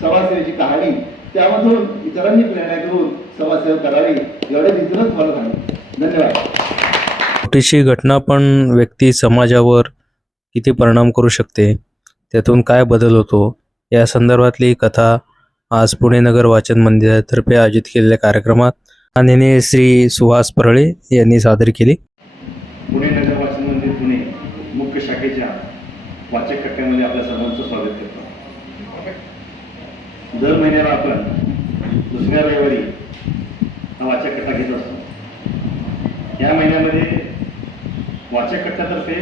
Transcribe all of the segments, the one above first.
समाजसेवेची कहाणी. त्यामधून इतरांनी प्रेरणा घेऊन समाजसेवा करावी एवढ्या इथूनच मला सांगितलं धन्यवाद. छोटीशी घटना पण व्यक्ती समाजावर किती परिणाम करू शकते त्यातून काय बदल होतो या संदर्भातली कथा आज पुणे नगर वाचन मंदिरातर्फे आयोजित केलेल्या कार्यक्रमात माननीय श्री सुहास परळे यांनी सादर केली. पुणे नगर वाचन मंदिर पुणे मुख्य शाखेच्या वाचक कट्ट्यामध्ये आपल्या सर्वांचं स्वागत करतो. दर महिन्याला आपण दुसऱ्या रविवारी हा वाचक कट्टा घेत असतो. या महिन्यामध्ये वाचक कट्ट्यातर्फे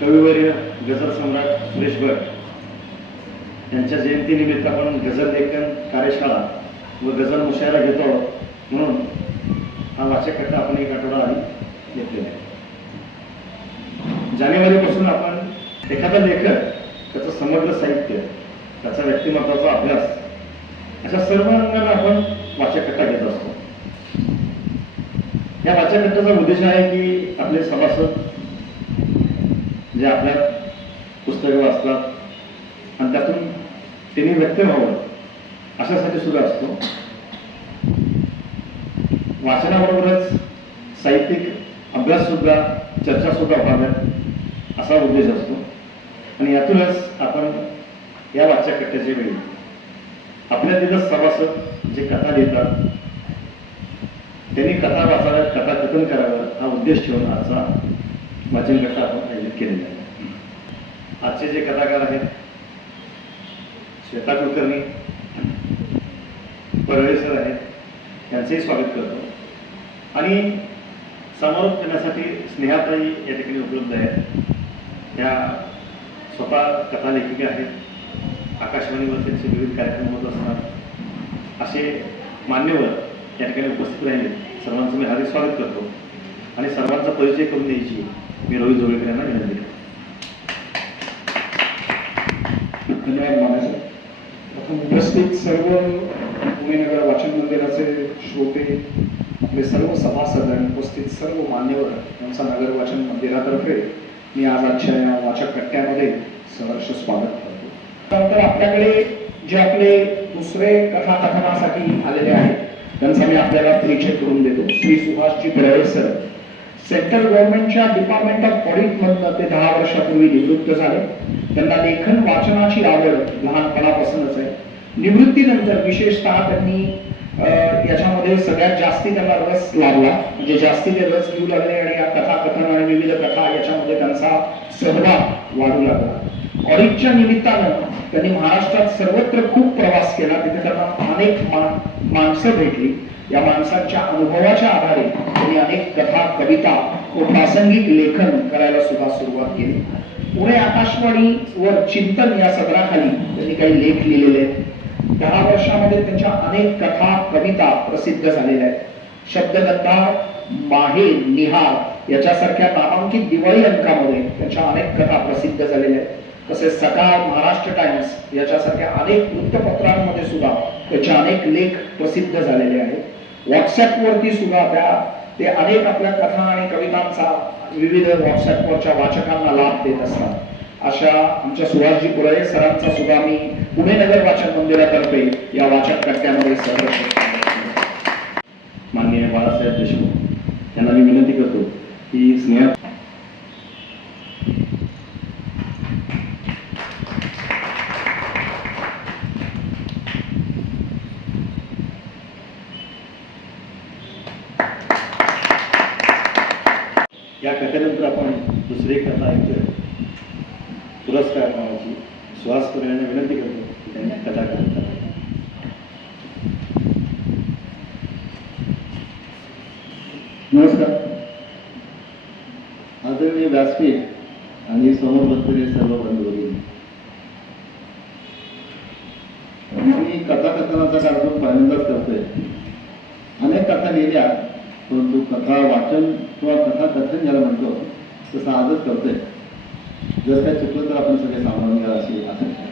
कविवर्य गझल सम्राट सुरेश भट यांच्या जयंतीनिमित्त आपण गझल लेखन कार्यशाळा व गझल मुशायरा घेतो म्हणून हा वाचक कट्टा आपण एक आठवडा आधी घेतलेला आहे. जानेवारीपासून आपण एखादा लेखक त्याचं समग्र साहित्य त्याचा व्यक्तिमत्वाचा अभ्यास. अशा सर्व रंगांना आपण वाचकट्टा घेत असतो. या वाचकट्टाचा उद्देश आहे की आपले सभासद जे आपल्या पुस्तकं वाचतात आणि त्यातून त्यांनी व्यक्त व्हावं अशासाठी सुद्धा असतो. वाचनाबरोबरच साहित्यिक अभ्याससुद्धा चर्चासुद्धा व्हाव्यात असा उद्देश असतो. आणि यातूनच आपण या वाचक कट्ट्याच्या वेळी. आपल्या तिथं सभासद जे कथा लिहितात त्यांनी कथा वाचाव्या कथा कथन करावं हा उद्देश ठेवून आजचा वाचन गट आपण आयोजित केलेला आहे. आजचे जे कथाकार आहेत श्वेता कुलकर्णी परळे सर आहेत त्यांचंही स्वागत करतो. आणि समारोप करण्यासाठी स्नेहाताई या ठिकाणी उपलब्ध आहेत. त्या स्वतः कथालेखिका आहेत. आकाशवाणीवर त्यांचे विविध कार्यक्रम होत असतात. असे मान्यवर या ठिकाणी उपस्थित राहिले. सर्वांचं मी हार्दिक स्वागत करतो. आणि सर्वांचा परिचय करून द्यायची मी रोहित जोगळेकर यांना विनंती करतो. धन्यवाद उपस्थित सर्व पुणे नगर वाचन मंदिराचे श्रोते आपले सर्व सभासद आणि उपस्थित सर्व मान्यवर यांचा नगर वाचन मंदिरातर्फे मी आज आजच्या या वाचक कट्ट्यामध्ये सहर्ष स्वागत तर आपल्याकडे जे आपले दुसरे कथाकथनासाठी आलेले आहेत त्यांचा मी आपल्याला परिचय करून देतो. श्री सुभाषजी बिराळे सर. सेंट्रल गव्हर्नमेंटच्या डिपार्टमेंट ऑफ ऑडिट मधनं ते दहा वर्षापूर्वी निवृत्त झाले. त्यांना लेखन वाचनाची आवड लहानपणापासूनच आहे. निवृत्तीनंतर विशेषतः त्यांनी याच्यामध्ये सगळ्यात जास्ती त्यांना रस लागला. म्हणजे जास्ती ते रस घेऊ लागले आणि या कथाकथन आणि विविध कथा याच्यामध्ये त्यांचा सहभाग वाढू लागला. ऑडिटच्या निमित्तानं त्यांनी महाराष्ट्रात सर्वत्र खूप प्रवास केला. तिथे त्यांना अनेक माणसं भेटली. या माणसांच्या अनुभवाच्या आधारे त्यांनी अनेक कथा कविता व प्रासंगिक लेखन करायला सुद्धा सुरुवात केली. पुणे आकाशवाणी चिंतन या सदराखाली त्यांनी काही लेख लिहिलेले आहेत. दहा वर्षामध्ये त्यांच्या अनेक कथा कविता प्रसिद्ध झालेल्या आहेत. शब्दगंधा माहे निहार याच्यासारख्या नामांकित दिवाळी अंकामध्ये त्यांच्या अनेक कथा प्रसिद्ध झालेल्या आहेत. तसेच सकाळ महाराष्ट्र टाइम्स याच्यासारख्या अनेक वृत्तपत्रांमध्ये सुद्धा त्याचे अनेक लेख प्रसिद्ध झालेले आहेत. व्हॉट्सॲपवरती सुद्धा त्या ते अनेक आपल्या कथा आणि कवितांचा विविध व्हॉट्सॲपवरच्या वाचकांना लाभ देत असतात. अशा आमच्या सुभाषजी पुराळे सरांचा सुद्धा मी पुणे नगर वाचन मंदिरातर्फे या वाचक कट्ट्यामध्ये सहर्ष माननीय बाळासाहेब देशमुख यांना मी विनंती करतो की स्नेहा या कथेनंतर आपण दुसरी एक कथा ऐकतोय पुरस्कार नावाची सुहास पुरे यांना विनंती करतो की त्यांनी कथा कथा नमस्कार. आदरणीय व्यासपीठ आणि समोर बसलेले सर्व बंधू मी कथाकथनाचा कार्यक्रम पहिल्यांदाच करतोय. अनेक कथा लिहिल्या परंतु कथा वाचन किंवा कथा कथन ज्याला म्हणतो तसं आजच करतोय. जर काय चुकलं तर आपण सगळे सामावून घ्या अशी अपेक्षा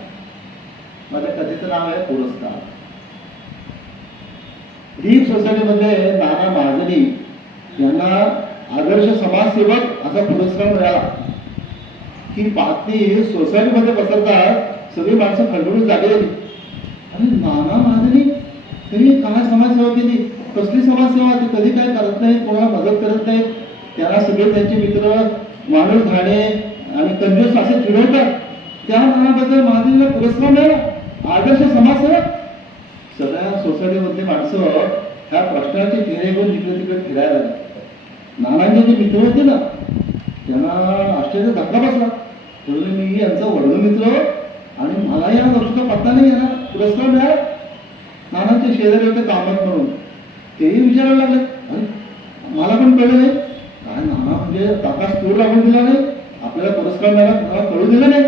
माझ्या कथेचं नाव आहे पुरस्कार. लीग सोसायटीमध्ये नाना महाजनी यांना आदर्श समाजसेवक असा पुरस्कार मिळाला. ही बातमी सोसायटीमध्ये पसरतात सगळी माणसं खंडून जागे झाली आणि नाना महाजनी त्यांनी काय समाजसेवा केली? कसली समाजसेवा? ती कधी काय करत नाही कोणाला मदत करत नाही त्याला सगळे त्यांचे मित्र माणूस घाणे आणि कंजूस असे चिडवतात. त्या नानाबद्दल महाजनीला पुरस्कार मिळाला. आदर्श समाजसेवक. सगळ्या सोसायटीमधली माणसं ह्या प्रश्नाचे घेरे घेऊन तिकडे तिकडे फिरायला लागले. नानांचे जे मित्र होते ना त्यांना आश्चर्य धक्का बसला. म्हणून मी यांचा वर्णमित्र आणि मला या गोष्टीचा पत्ता नाही यांना पुरस्कार मिळाला. नानांचे शेजारी होते कामात म्हणून. तेही विचारायला लागले मला पण कळलं नाही. काय नाना म्हणजे काकास पूर लागून दिला नाही? आपल्याला पुरस्कार मिळाला मला कळू दिलं नाही?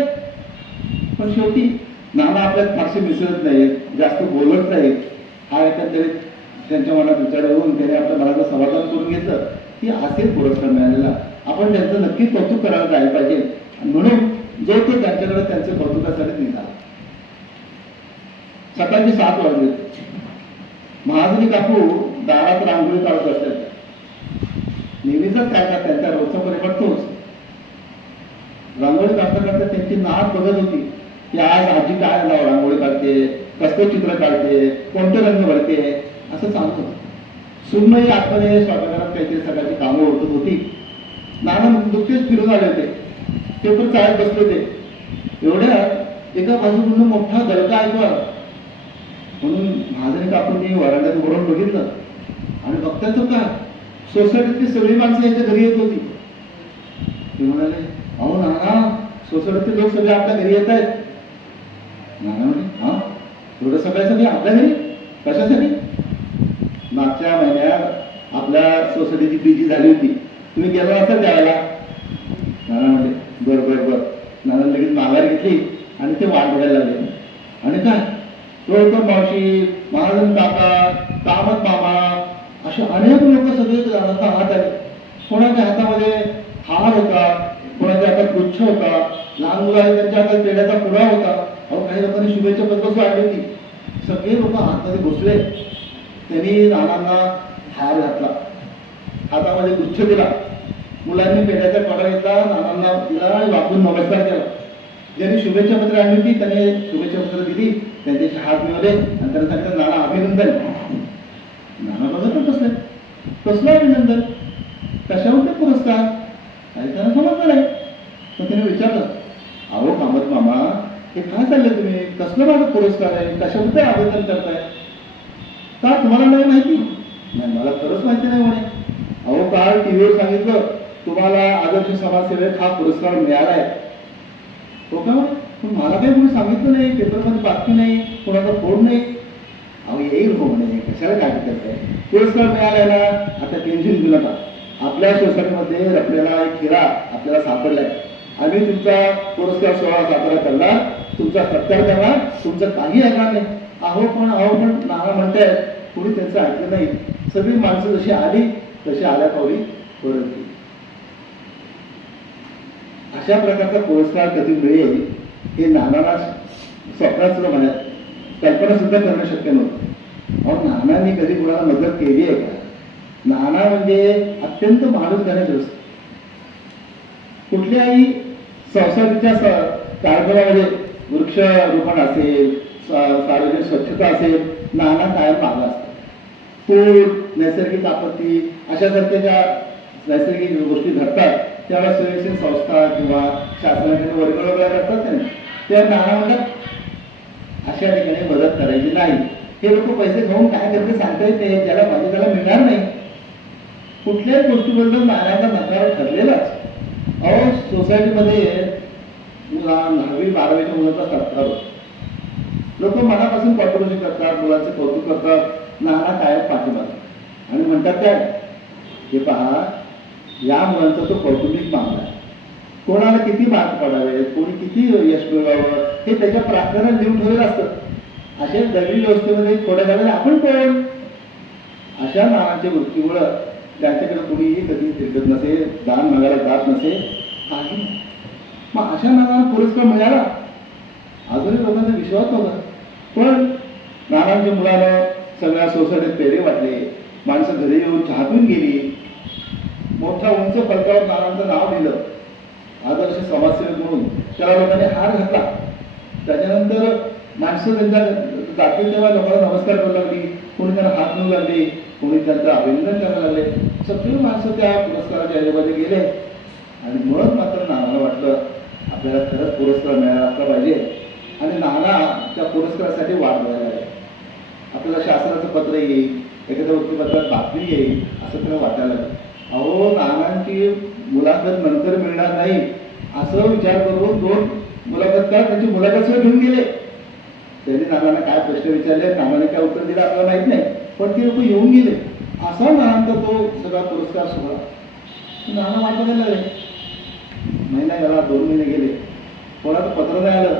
पण शेवटी नाना आपल्यात फारसे मिसळत नाहीत जास्त बोलत नाहीत हा एकंदरीत त्यांच्या मनात विचार येऊन त्याने आपल्या मनाचं समाधान करून घेतलं. ती असेल पुरस्कार मिळालेला. आपण त्यांचं नक्की कौतुक करायला जायला पाहिजे. म्हणून जो तो त्यांच्याकडे त्यांचे कौतुकासाठी निघाला. सकाळचे सात वाजले. महाजनी काकू दारात रांगोळी काढत असतात नेहमीच का त्यांचा रोजचा परिपाठ रांगोळी काढता काढता त्यांची नाक बघत होती. की आज आजी काय रांगोळी काढते कसलं चित्र काढते कोणते रंग भरते? असं सांगत होतं. सुनमय आतमध्ये स्वयंपाकघरात काहीतरी सगळ्याची कामं ओळखत होती. नाना नुकतेच फिरून आले होते. पेपर चाळत बसले होते. एवढ्यात एका बाजूकडून मोठा दडका ऐकू म्हणून महाजनी काकूंनी वरांड्यात वरून बघितलं. आणि बघताच का सोसायटीतली सगळी माणसं यांच्या घरी येत होती. ते म्हणाले अहो नाना सोसायटीतले लोक सगळे आपल्या घरी येत आहेत. नाना म्हणे हा? एवढं सगळ्या आपल्या घरी? कशासाठी? मागच्या महिन्यात आपल्या सोसायटीची पीजी झाली होती. तुम्ही गेला असाल द्यायला? नाना म्हणजे बर बर बर. नाना लगेच माघार घेतली आणि ते वाट बघायला लागले. आणि काय? तो मावशी महाजन काका कामत मामा असे अनेक लोक सगळे हात आले कोणाच्या हातामध्ये हार होता कोणाच्या हातात गुच्छ होता लहान मुलं त्यांच्या हातात पेढ्याचा पुडा होता. अहो काही लोकांनी शुभेच्छा पत्र वाढली होती. सगळे लोक हातमध्ये घुसले. त्यांनी नानांना हार घातला. हातामध्ये गुच्छ दिला. मुलांनी पेट्याचा कडा घेतला नानांना दिला आणि वापरून नमस्कार केला. ज्यांनी शुभेच्छा पत्र आणली होती त्याने शुभेच्छा पत्र दिली. त्यांच्याशी हात मिळवले. आणि त्यांना सांगितलं नाना अभिनंदन. नाना बघत बसले. कसलं अभिनंदन? कशावर ते पुरस्कार? काही त्यांना समजलं नाही. मग त्याने विचारलं अहो कामत मामा हे काय चाललंय तुम्ही? कसलं माझा पुरस्कार आहे? कशावर ते आवेदन करताय? का तुम्हाला नाही माहिती? नाही मला खरंच माहिती नाही म्हणे. अहो काल टीव्हीवर सांगितलं तुम्हाला आदर्श समाजसेवेत हा पुरस्कार मिळाला आहे हो का पण मला काही कोणी सांगितलं नाही पेपरमध्ये बातमी नाही कोणाचा फोन नाही. अहो येईल हो म्हणे कशाला काय करताय पुरस्कार मिळालाय ना आता टेन्शन घेऊ नका. आपल्या सोसायटीमध्ये आपल्याला एक हिरा आपल्याला सापडलाय. आम्ही तुमचा पुरस्कार सोहळा साजरा करणार तुमचा सत्कार करणार तुमचं काही ऐकणार नाही. अहो पण अहो पण नाना म्हणतायत कोणी त्यांचं ऐकलं नाही. सगळी माणसं जशी आली तशी आल्या पावली परत. अशा प्रकारचा पुरस्कार कधी मिळेल हे नानाला स्वप्नाच म्हणा कल्पना सुद्धा करणं शक्य नव्हतं. अहो नानांनी कधी कुणाला मदत केली आहे का? नाना म्हणजे अत्यंत माणूस गणेश कुठल्याही संसदेच्या स- कार्यक्रमामध्ये वृक्षारोपण असेल सार्वजनिक स्वच्छता असेल नाना कायम मागं असतो. पूर नैसर्गिक आपत्ती अशासारख्या ज्या नैसर्गिक गोष्टी घडतात त्यावेळेस स्वयंसेवी संस्था किंवा शासनाकडे वर्ग वगैरे करतात ना त्या नाना अशा ठिकाणी मदत करायची नाही. हे लोक पैसे घेऊन काय करते सांगता येत नाही. ज्याला पाहिजे त्याला मिळणार नाही. कुठल्याही गोष्टीबद्दल नाण्याचा नकार ठरलेलाच. अहो सोसायटीमध्ये मुला दहावी बारावीच्या मुलाचा सत्कार लोक मनापासून कॉन्ट्रोवर्सी करतात मुलांचं कौतुक करतात. नाना काय पाठिंबा? आणि म्हणतात काय हे पहा या मुलांचा तो कौटुंबिक मामला आहे. कोणाला किती मार्क पडावे कोणी किती यश मिळवावं हे त्याच्या प्रार्थना लिहून ठेवलेलं असतं. अशा दगडी व्यवस्थेमध्ये थोड्या वेळाने आपण कोण अशा नानांच्या मृत्यूमुळं त्यांच्याकडे कोणीही कधी फिरकत नसे दान मागायला जात नसे काही मग अशा नानांना पुरस्कार मिळाला? अजूनही लोकांचा विश्वास नव्हता. पण नानांच्या मुलानं सगळ्या सोसायटीत पेरे वाटले. माणसं घरी येऊन चहातून गेली. मोठा उंच पडकावर नानांचं नाव दिलं आदर्श समाजसेवक म्हणून त्याला लोकांनी हार घातला. त्याच्यानंतर माणसं त्यांच्या जातील तेव्हा लोकांना नमस्कार करू लागली. कोणी त्यांना हात मिळू लागले कोणी त्यांचं अभिनंदन करायला लागले. सगळी माणसं त्या पुरस्काराच्या आजोबाने गेले. आणि मुळात मात्र नानाला वाटलं आपल्याला खरंच पुरस्कार मिळाला असला पाहिजे. आणि नाना त्या पुरस्कारासाठी वाट बघायला लागले आपल्याला शासनाचं पत्र येईल एखाद्या वृत्तपत्रात बातमी येईल असं त्याला वाटायला लागलं. अहो नानांची मुलाखत नंतर मिळणार नाही असं विचार करून दोन मुलाखतकार त्यांची मुलाखत सुद्धा घेऊन गेले. त्यांनी नानांना काय प्रश्न विचारले नानाने काय उत्तर दिलं आपल्याला माहीत नाही पण ते लोक येऊन गेले. असा नानांचा तो सगळा पुरस्कार सोहळा. नाना वाटत बघायला महिना गेला दोन महिने गेले. कोणाचं पत्र नाही आलं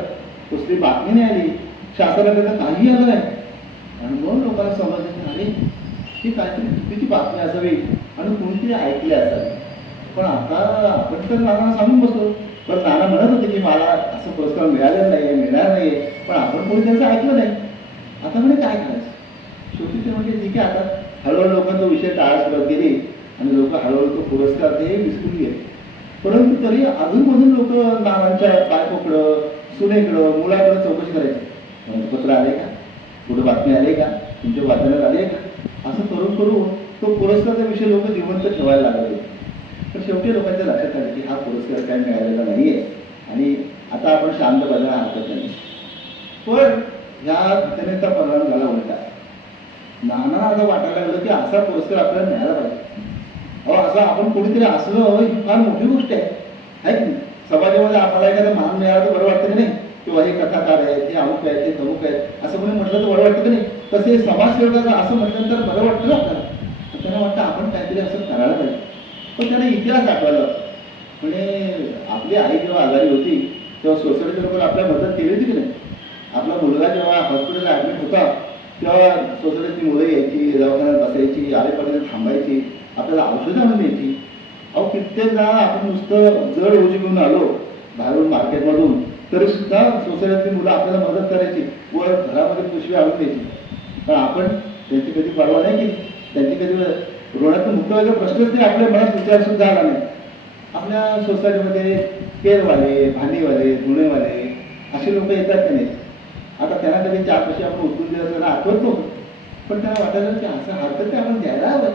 कसली बातमी नाही आली. शासनाकडे काही आलं नाही आणि मग लोकांना समजलं की अरे ही काहीतरी चुकीची बातमी असावी आणि कोणती ऐकले असावे. पण आता आपण तर नाना सांगून बसलो. पण नाना म्हणत होते की मला असं पुरस्कार मिळालेला नाही मिळणार नाही पण आपण कोणी त्यांचं ऐकलं नाही. आता म्हणे काय करायचं? शेवटी ते म्हणजे ठीक आहे आता हळूहळू लोकांचा विषय टाळस करत केली आणि लोक हळूहळू तो पुरस्कार ते विसरून गेले. परंतु तरी अजूनमधून लोक नानांच्या बायकोकडं सुनेकडं मुलाकडं चौकशी करायची. म्हणजे पत्र आले का? कुठं बातमी आले का? तुमच्या वाचनात आले का? असं करून करून तो पुरस्काराचा विषय लोक जिवंत ठेवायला लागले पण शेवटी लोकांच्या लक्षात आलं की हा पुरस्कार काय मिळालेला नाहीये. आणि आता आपण शांत बघायला हरकत नाही पण ह्या घटनेचा परिणाम झाला उलटा. नाना असं वाटायला लागलं की असा पुरस्कार आपल्याला मिळाला पाहिजे. अहो असं आपण कोणीतरी असलं ही फार मोठी गोष्ट आहे. आहे की समाजामध्ये आपल्याला एखादा मान मिळाला तर बरं वाटतं की नाही? किंवा हे कथाकार आहेत हे अमुक आहेत हे तमुक आहेत. असं कोणी म्हटलं तर बरं वाटतं की नाही? तसे समाज समाजसेवकाचं असं म्हटलं तर बरं वाटतं ना आपल्याला? त्यांना वाटतं आपण काहीतरी असं करायला पाहिजे. पण त्यांना इतिहास दाखवायला म्हणजे आपली आई जेव्हा आजारी होती तेव्हा सोसायटी लोक आपल्या मदत केली होती की नाही. आपला मुलगा जेव्हा हॉस्पिटलला ॲडमिट होता तेव्हा सोसायटीतली मुलं यायची दवाखान्यात बसायची आलेपर्यंत थांबायची आपल्याला औषधं आणून द्यायची. अहो कित्येकदा आपण नुसतं जड ओझी घेऊन आलो बाहेरून मार्केटमधून तरी सुद्धा सोसायटीतली मुलं आपल्याला मदत करायची व घरामध्ये पुष्पी आणून द्यायची. पण आपण त्यांची कधी परवा नाही केली. त्यांची कधी ऋणातून मुक्त व्हायचा प्रश्नच नाही. आपल्या मनात विचार सुद्धा आला नाही. आपल्या सोसायटीमध्ये केरवाले भांडीवाले धुणेवाले असे लोक येतात की नाही? आता त्यांना कधी चार पैसे आपण उचलून दिलं त्यांना आठवत पण त्यांना वाटायला की असं हरकत ते आपण द्यायला हवं.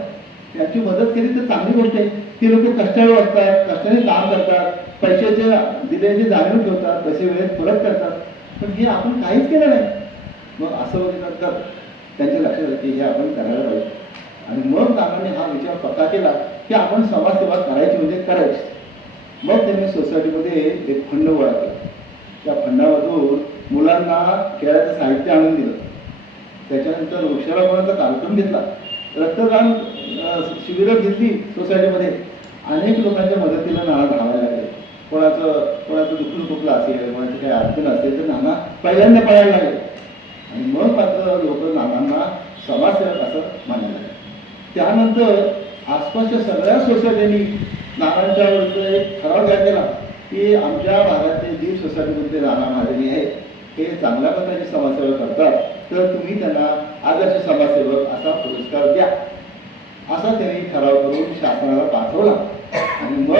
त्याची मदत केली तर चांगली गोष्ट आहे. ती लोक कष्टाळू असतात कष्टाने काम करतात पैशाचे दिल्याचे जाणीव ठेवतात पैसे वेळेत परत करतात. पण हे आपण काहीच केलं नाही. मग असं बघितलं त्यांच्या लक्षात आलं की हे आपण करायला पाहिजे. आणि मग नानांनी हा विचार पक्का केला की आपण समाजसेवा करायची म्हणजे करायची. मग त्यांनी सोसायटीमध्ये एक फंड गोळा केला. त्या फंडामधून मुलांना खेळाचं साहित्य आणून दिलं. त्याच्यानंतर वृक्षारोपणाचा कार्यक्रम घेतला. रक्तदान शिबिरं घेतली सोसायटीमध्ये. अनेक लोकांच्या मदतीला नाना धावायला लागले. कोणाचं कोणाचं दुखलं खुपलं असेल कोणाची काही अडचण असेल तर नाना पहिल्यांदा पळायला लागले. आणि मग मात्र लोक नानांना समाजसेवक असं मानायला त्यानंतर आसपासच्या सगळ्या सोसायटींनी नानांच्या विरुद्ध एक ठराव तयार केला की आमच्या भागातले जी सोसायटीमध्ये नाना महाजनी आहेत हे चांगल्या प्रकारचे समाजसेवा करतात तर तुम्ही त्यांना आदर्श समाजसेवक असा पुरस्कार द्या. असा त्यांनी ठराव करून शासनाला पाठवला. आणि मग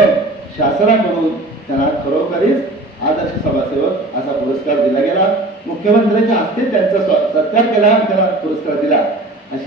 शासनाकडून त्यांना खरोखरीच आदर्श समाजसेवक असा पुरस्कार दिला गेला. मुख्यमंत्र्यांच्या हस्ते त्यांचा सत्कार केला आणि त्यांना पुरस्कार दिला. अशी